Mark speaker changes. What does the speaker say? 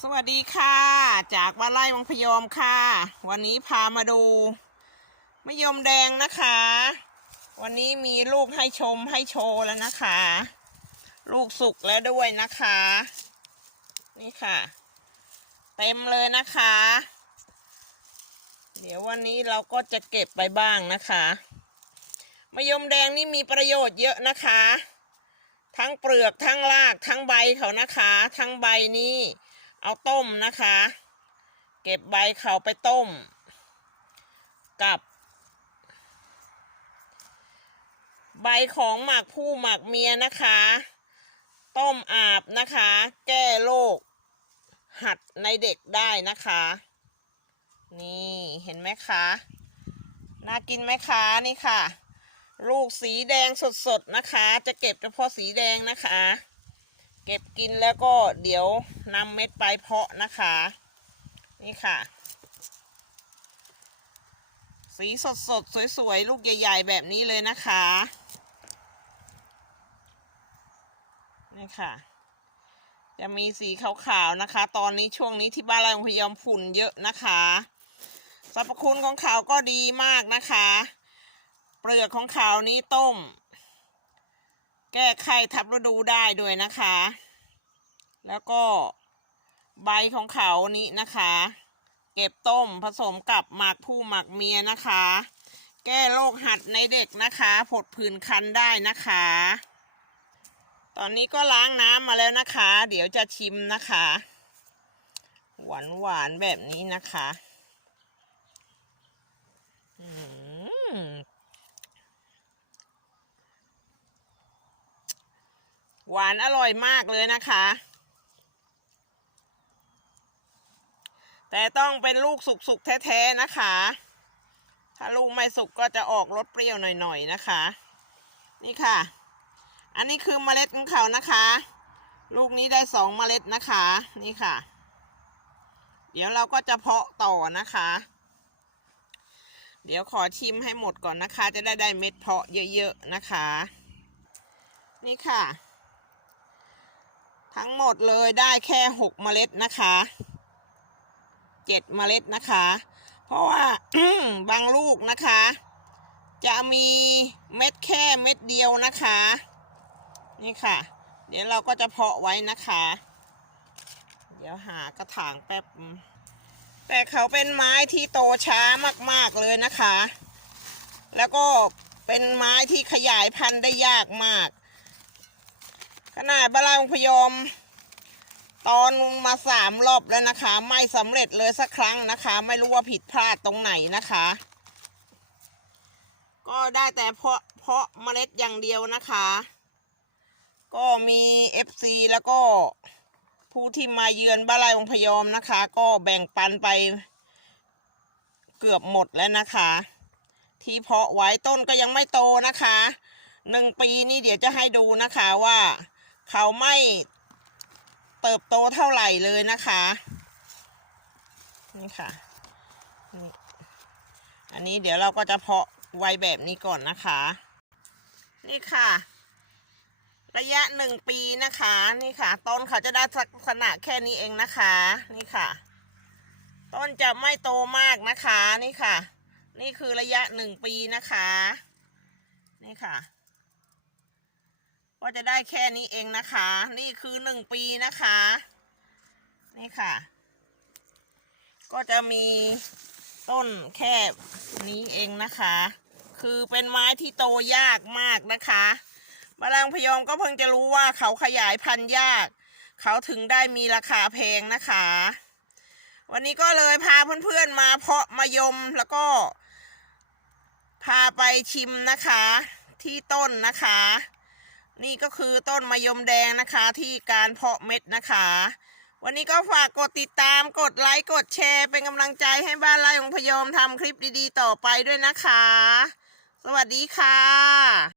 Speaker 1: สวัสดีค่ะ จากบ้าไร่วังพยอมค่ะ วันนี้พามาดูมะยมแดงนะคะ วันนี้มีลูกให้ชมให้โชว์แล้วนะคะ ลูกสุกแล้วด้วยนะคะ นี่ค่ะ เต็มเลยนะคะ เดี๋ยววันนี้เราก็จะเก็บไปบ้างนะคะมะยมแดงนี่มีประโยชน์เยอะนะคะ ทั้งเปลือกทั้งรากทั้งใบเขานะคะ ทั้งใบนี้ เอาต้มนะคะ เก็บใบเขาไปต้ม กับ ใบของหมากผู้หมากเมียนะคะ ต้มอาบนะคะ แก้โรคหัดในเด็กได้นะคะ นี่เห็นไหมคะ น่ากินไหมคะนี่ค่ะ ลูกสีแดงสดๆนะคะ จะเก็บเฉพาะสีแดงนะคะ เก็บกินแล้วก็เดี๋ยวนำเม็ดไปเพาะนะคะ นี่ค่ะ สีสดๆสวยๆ ลูกใหญ่ ๆ แบบนี้เลยนะคะ นี่ค่ะ จะมีสีขาวๆนะคะ ตอนนี้ช่วงนี้ที่บ้านเราพยายามฝุ่นเยอะนะคะสรรพคุณของเขาก็ดีมากนะคะ เปลือกของเขานี้ต้ม แก้ไขทับฤดูได้ด้วยนะคะ แล้วก็ใบของเขานี้นะคะ เก็บต้มผสมกับหมากผู้หมากเมียนะคะ แก้โรคหัดในเด็กนะคะผดผื่นคันได้นะคะ ตอนนี้ก็ล้างน้ำมาแล้วนะคะ เดี๋ยวจะชิมนะคะ หวานหวานแบบนี้นะคะ อืม หวานอร่อยมากเลยนะคะ แต่ต้องเป็นลูกสุกๆแท้ๆนะคะ ถ้าลูกไม่สุกก็จะออกรสเปรี้ยวหน่อยๆนะคะ นี่ค่ะ อันนี้คือเมล็ดของเขานะคะ ลูกนี้ได้สองเมล็ดนะคะ นี่ค่ะ เดี๋ยวเราก็จะเพาะต่อนะคะ เดี๋ยวขอชิมให้หมดก่อนนะคะ จะได้ได้เม็ดเพาะเยอะๆนะคะนี่ค่ะ ทั้งหมดเลยได้แค่หกเมล็ดนะคะเจ็ดเมล็ดนะคะ เพราะว่าบางลูกนะคะ จะมีเม็ดแค่เม็ดเดียวนะคะ นี่ค่ะ เดี๋ยวเราก็จะเพาะไว้นะคะ เดี๋ยวหากระถางแป๊บแต่เขาเป็นไม้ที่โตช้ามากๆเลยนะคะ แล้วก็เป็นไม้ที่ขยายพันธุ์ได้ยากมาก ขนาดบาลางพยอม ตอนมาสามรอบแล้วนะคะ ไม่สำเร็จเลยสักครั้งนะคะ ไม่รู้ว่าผิดพลาดตรงไหนนะคะ ก็ได้แต่เพาะเพาะเมล็ดอย่างเดียวนะคะ ก็มี FC แล้วก็ผู้ที่มาเยือนบ้านไร่วงพยอมนะคะ ก็แบ่งปันไปเกือบหมดแล้วนะคะ ที่เพาะไว้ต้นก็ยังไม่โตนะคะหนึ่งปีนี้เดี๋ยวจะให้ดูนะคะว่า เขาไม่เติบโตเท่าไหร่เลยนะคะ นี่ค่ะนี่อันนี้เดี๋ยวเราก็จะเพาะไว้แบบนี้ก่อนนะคะ นี่ค่ะ ระยะหนึ่งปีนะคะ นี่ค่ะ ต้นเขาจะได้ลักษณะแค่นี้เองนะคะ นี่ค่ะ ต้นจะไม่โตมากนะคะ นี่ค่ะ นี่คือระยะหนึ่งปีนะคะ นี่ค่ะ ก็จะได้แค่นี้เองนะคะ นี่คือหนึ่งปีนะคะ นี่ค่ะ ก็จะมีต้นแค่นี้เองนะคะ คือเป็นไม้ที่โตยากมากนะคะบาลังพยอมก็เพิ่งจะรู้ว่าเขาขยายพันธุ์ยาก เขาถึงได้มีราคาแพงนะคะ วันนี้ก็เลยพาเพื่อนๆมาเพาะมะยมแล้วก็ พาไปชิมนะคะ ที่ต้นนะคะ นี่ก็คือต้นมะยมแดงนะคะที่การเพาะเม็ดนะคะ วันนี้ก็ฝากกดติดตามกดไลค์กดแชร์เป็นกำลังใจให้บ้านไร่ของพยอมทำคลิปดีๆ ต่อไปด้วยนะคะ สวัสดีค่ะ